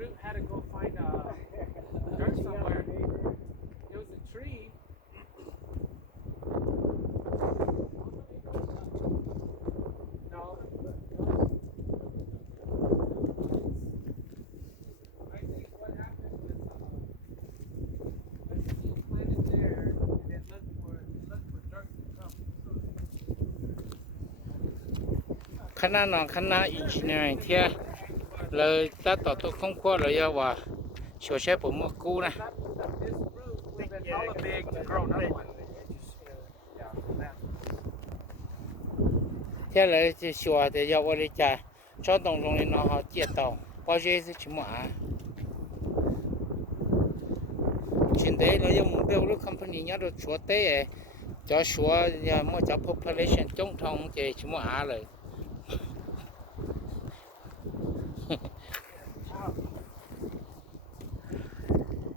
route had to go find dirt somewhere. It was a tree. No. I think what happened was the seed planted there, and it looked for dirt to come. คณะน้องคณะ engineering เที่ยเลยตัดต่อตัวคงครัวเลยว่าช่วยใช้ผมมากู้นะ This root would have been hella big to grow another one. เที่ยเลยจะช่วยแต่要我的家传统中的น้องเขา接到包些是什么啊现在เรา有目标的 company 要都说对诶จะ说要么叫 population 中通这什么啊เลย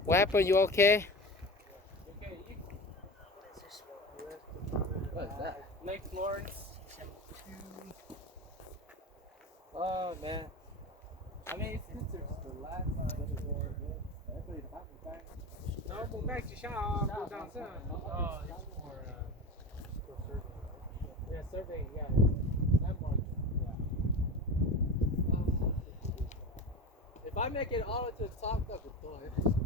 What happened? You okay? Okay, What is that? Lake Florence. Oh man. I mean, it's good to the last time. No, go back to shop. Go downtown. Oh, it's for still surveying. Yeah, surveying. Yeah, landmark. Yeah. If I make it all to the top, that's a toy.